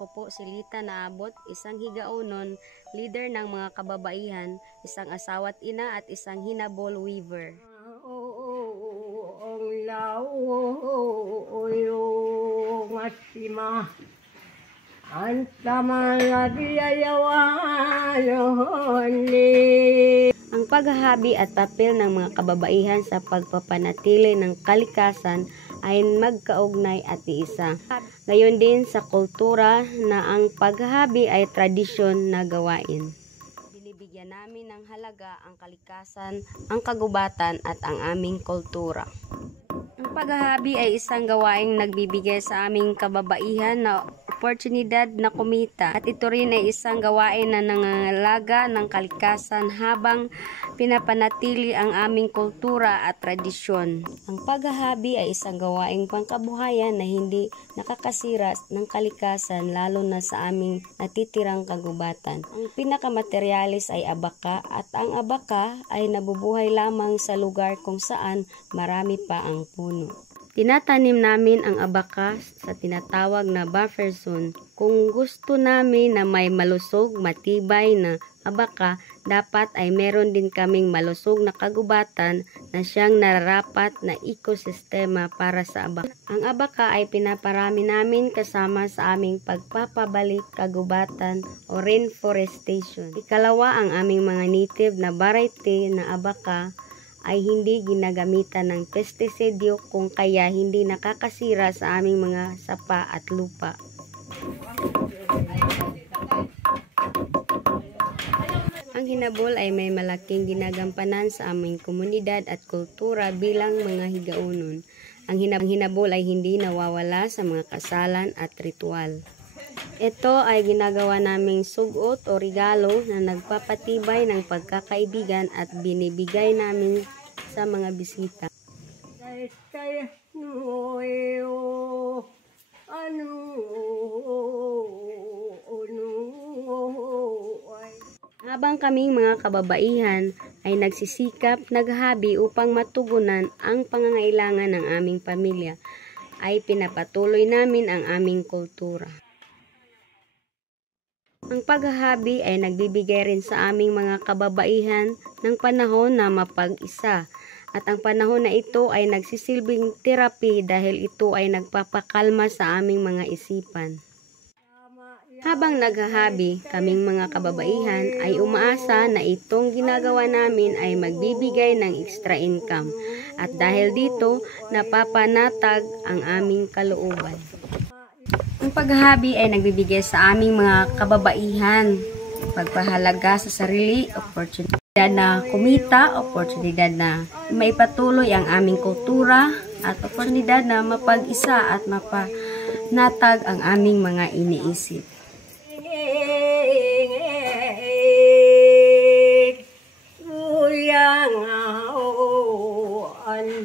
Ako po si Lita Naabot, isang higaonon, leader ng mga kababaihan, isang asawa't ina at isang hinabol weaver. Ang lauyong at sima ang tamang diyayawan Ang paghahabi at papel ng mga kababaihan sa pagpapanatili ng kalikasan ay magkaugnay at iisa. Gayon din sa kultura na ang paghahabi ay tradisyon na gawain. Binibigyan namin ng halaga ang kalikasan, ang kagubatan at ang aming kultura. Ang paghahabi ay isang gawaing nagbibigay sa aming kababaihan na oportunidad na kumita at ito rin ay isang gawain na nangangalaga ng kalikasan habang pinapanatili ang aming kultura at tradisyon. Ang paghahabi ay isang gawaing pangkabuhayan na hindi nakakasira ng kalikasan lalo na sa aming natitirang kagubatan. Ang pinakamateryalis ay abaka at ang abaka ay nabubuhay lamang sa lugar kung saan marami pa ang puno. Tinatanim namin ang abaka sa tinatawag na buffer zone. Kung gusto namin na may malusog, matibay na abaka, dapat ay meron din kaming malusog na kagubatan na siyang nararapat na ekosistema para sa abaka. Ang abaka ay pinaparami namin kasama sa aming pagpapabalik kagubatan o rainforestation. Ikalawa, ang aming mga native na variety na abaka ay hindi ginagamitan ng pestisidyo kung kaya hindi nakakasira sa aming mga sapa at lupa. Ang hinabol ay may malaking ginagampanan sa aming komunidad at kultura bilang mga higaonon. Ang hinabol ay hindi nawawala sa mga kasalan at ritual. Ito ay ginagawa naming sugot o regalo na nagpapatibay ng pagkakaibigan at binibigay namin sa mga bisita. Habang kaming mga kababaihan ay nagsisikap, naghahabi upang matugunan ang pangangailangan ng aming pamilya, ay pinapatuloy namin ang aming kultura. Ang paghahabi ay nagbibigay rin sa aming mga kababaihan ng panahon na mapag-isa at ang panahon na ito ay nagsisilbing terapi dahil ito ay nagpapakalma sa aming mga isipan. Habang naghahabi, kaming mga kababaihan ay umaasa na itong ginagawa namin ay magbibigay ng extra income at dahil dito napapanatag ang aming kalooban. Ang paghahabi ay nagbibigay sa aming mga kababaihan pagpahalaga sa sarili, oportunidad na kumita, oportunidad na maipatuloy ang aming kultura at oportunidad na mapag-isa at mapanatag ang aming mga iniisip. Ang